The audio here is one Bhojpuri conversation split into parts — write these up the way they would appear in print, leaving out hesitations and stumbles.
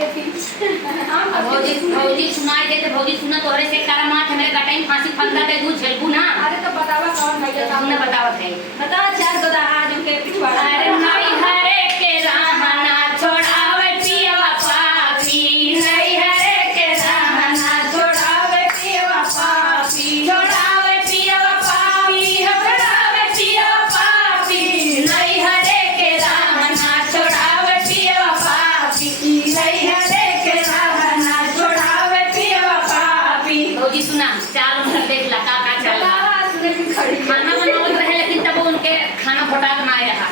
देती। भौजी भौजी सुनाई देते भौजी सुना तोहरे से काला माथ मेरे गटाई फांसी फंदा दे दूध झेलबू ना। अरे तो बतावा कौन भैया हमने बतावत है बता चार गोदा आज उनके पिछवाड़ा। अरे नहीं हरे के रहना छोड़ावे पियवा पापी नहीं हरे के रहना छोड़ावे पियवा पापी छोड़ावे पियवा पापी छोड़ावे पियवा पापी नहीं हरे के रहना छोड़ावे पियवा पापी नहीं हरे के रहना छोड़ावे पियवा पापी। भौजी सुना चाल उधर देख ला का चल खाना बनावत रहे लेकिन तब उनके खाना फटाक ना रहा।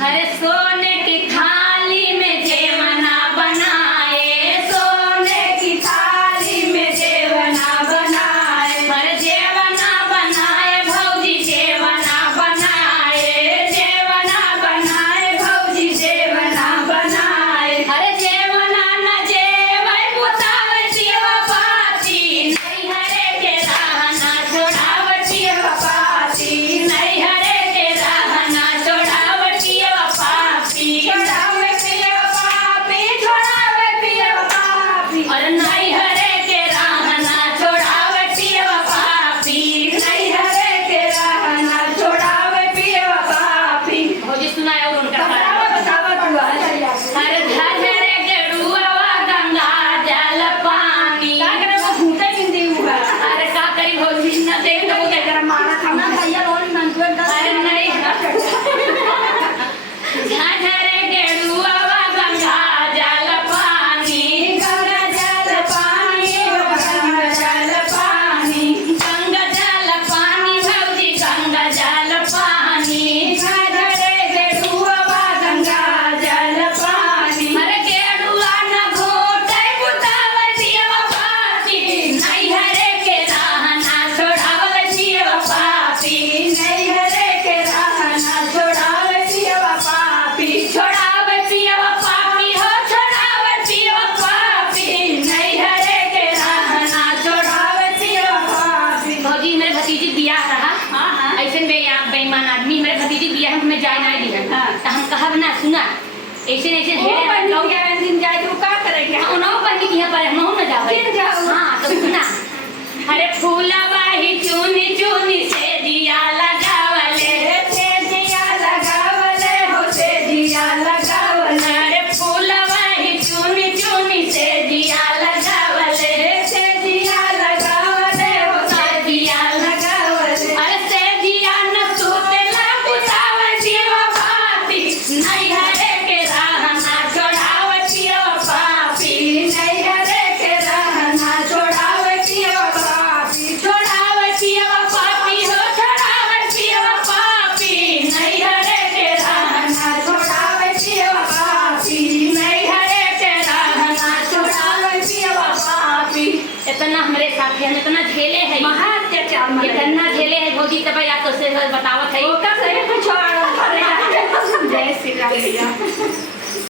हरे सोने की थाली में जेवना बनाए सोने की थाली में जेवना बनाए हरे जेवना बनाए भौजी जेवना बनाए जेवना बनाए भौजी जेवना बनाए हरे जेवना न जेवै बुतावे जीवा पाती नहीं हरे के रहना छोड़ावे जीवा पाती नहीं हरे के रहना छोड़ावे जीवा पापी छोड़ावे जीवा पापी छोड़ावे जीवा पापी अरे नहीं हरे के रहना छोड़ावे जीवा पापी नहीं हरे के रहना छोड़ावे जीवा पापी। भौजी सुनाए और उनका बतावा तू अरे झझरे गेरुआ गंगा जल पानी का करे वो घूटे बिंदी हुआ। अरे का करी भौजी न देख तो उधर तेरा मारा था ना भैया रोन मंजूर का। अरे नहीं झझरे गेरुआ गंगा जल पानी गंगा जल पानी गंगा जल पानी गंगा जल पानी भौजी गंगा जल पानी झझरे गेरुआ गंगा जल पानी अरे गेरुआ न घोटे बुतावे जीवा पाती नहीं हरे के रहना छोड़ावे जीवा पापी नहीं हरे के रहना छोड़ावे जीवा पापी छोड़ावे जीवा पापी हो छोड़ावे जीवा पापी नहीं हरे के रहना छोड़ावे जीवा पापी। भौजी मेरे भतीजी बियाह रहा हाँ। ऐसे बेईमान आदमी मेरे भतीजी बियाह में हमें जाए नहीं दिया हाँ। तो हम कहब ना सुना ऐसे ऐसे वो बन गया दिन जाए तो का करेंगे। हम ना बनी दिया पर हम न जावे फिर जाओ। हां तो सुना अरे फूला बाही चुनी चुनी से दिया लगावले से दिया लगावले हो से दिया लगावले अरे फूला बाही चुनी चुनी से दिया लगावले से दिया लगावले हो से दिया लगावले अरे से दिया न सुतेला बुतावे जीवा पापी नहीं हरे के रहना छोड़ावे जीवा पापी नहीं हरे के रहना छोड़ावे जीवा पापी छोड़ावे जीवा पापी हो छोड़ावे जीवा पापी नहीं हरे के रहना छोड़ावे जीवा पापी नहीं हरे के रहना छोड़ावे जीवा पापी। इतना हमारे साथ है इतना झेले है महाअत्याचार इतना झेले है भौजी तब या तो से बतावत है का सही कुछ और जय श्री राम भैया।